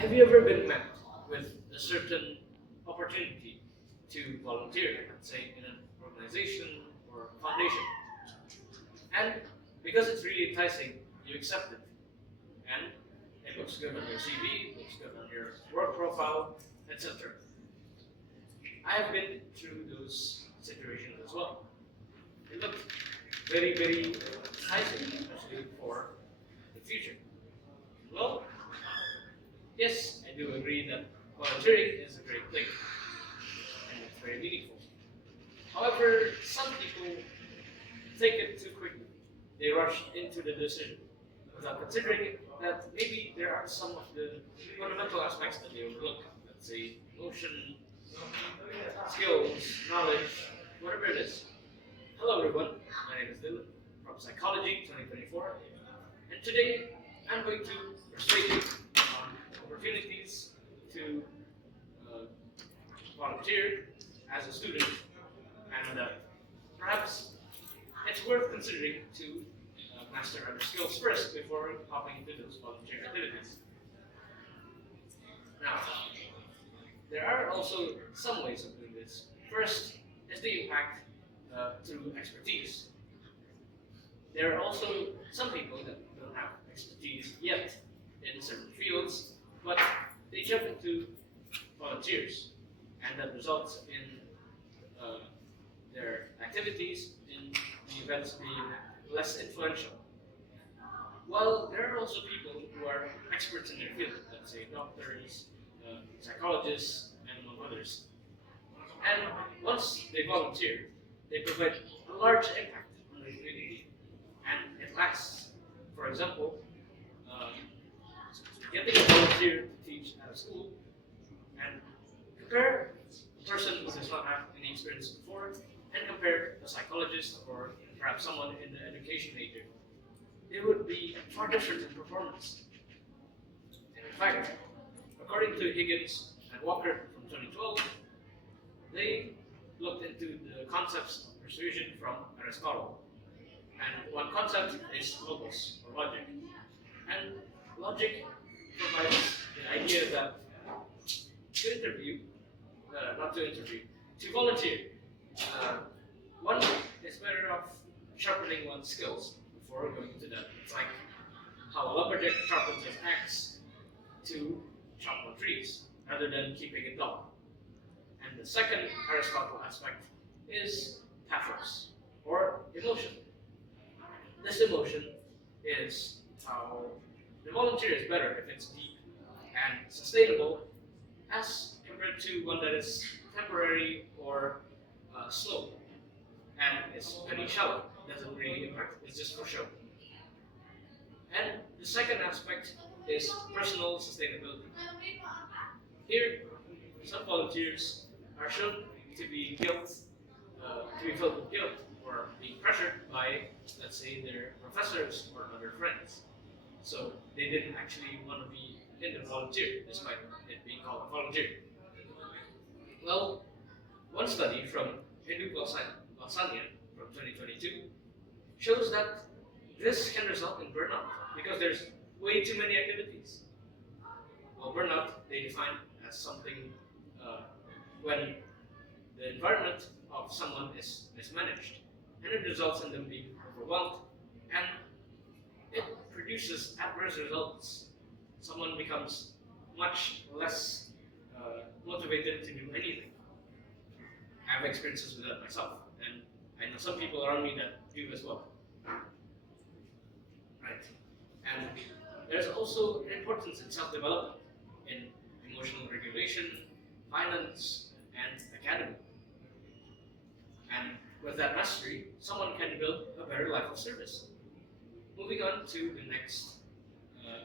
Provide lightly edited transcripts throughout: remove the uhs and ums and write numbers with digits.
Have you ever been met with a certain opportunity to volunteer, let's say in an organization or foundation, and because it's really enticing, you accept it, and it looks good on your CV, looks good on your work profile, etc. I have been through those situations as well. It looked very, very enticing, especially for the future. Well, yes, I do agree that volunteering is a great thing and it's very meaningful. However, some people take it too quickly. They rush into the decision without considering that maybe there are some of the fundamental aspects that they overlook. Let's say emotion, skills, knowledge, whatever it is. Hello everyone, my name is Dylan from Psychology 2024, and today I'm going to persuade you on opportunities to uh, volunteer as a student, and perhaps it's worth considering to master other skills first before hopping into those volunteer activities. Now, there are also some ways of doing this. First is the impact through expertise. There are also some people that don't have expertise yet in certain fields, but they jump into volunteers, and that results in their activities in the events being less influential. While there are also people who are experts in their field, let's say doctors, psychologists, and among others. And once they volunteer, they provide a large impact on the community, and it lasts. For example, uh, getting a volunteer to teach at a school, and compare a person who does not have any experience before, and compare a psychologist or perhaps someone in the education major. They would be far different in performance. And in fact, according to Higgins and Walker from 2012, they looked into the concepts of persuasion from Aristotle. And one concept is logos, or logic. And logic provides the idea that to volunteer, uh, one is better off sharpening one's skills before going into that. It's like how a lumberjack sharpens his axe to chop more trees rather than keeping it dull. And the second Aristotle aspect is pathos, or emotion. This emotion is how the volunteer is better if it's deep and sustainable as compared to one that is temporary or slow and it's very shallow, doesn't really impact, it's just for show. And the second aspect is personal sustainability. Here, some volunteers are shown to be to be filled with guilt or being pressured by, let's say, their professors or other friends. So they didn't actually want to be in the volunteer, despite it being called a volunteer. Well, one study from Hindu Valsania from 2022 shows that this can result in burnout because there's way too many activities. Well, burnout they define as something when the environment of someone is mismanaged, and it results in them being overwhelmed, and it produces adverse results. Someone becomes much less motivated to do anything. I have experiences with that myself, and I know some people around me that do as well. Right. And there's also an importance in self-development, in emotional regulation, finance, and academy. And with that mastery, someone can build a better life of service. Moving on to the next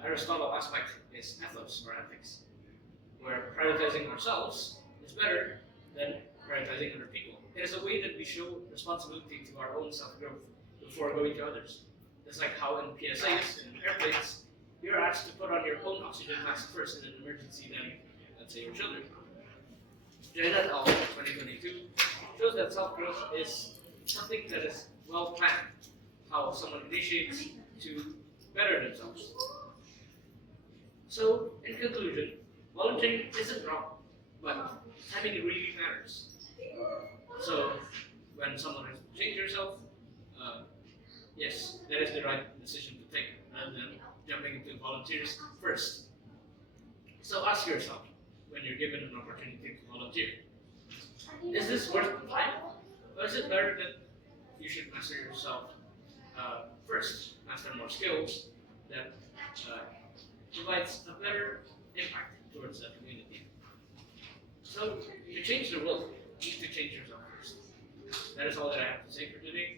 Aristotle aspect is ethos, or ethics, where prioritizing ourselves is better than prioritizing other people. It is a way that we show responsibility to our own self-growth before going to others. It's like how in PSAs, in airplanes, you're asked to put on your own oxygen mask first in an emergency, then, let's say, your children. Janet et al. 2022 shows that self-growth is something that is well planned, how someone initiates to better themselves. So, in conclusion, volunteering isn't wrong, but timing really matters. So when someone has changed yourself, yes, that is the right decision to take, rather than jumping into volunteers first. So ask yourself when you're given an opportunity to volunteer, is this worth the time? Or is it better that you should master yourself first, master more skills that provides a better impact towards the community? So, to change the world, you need to change yourself first. That is all that I have to say for today.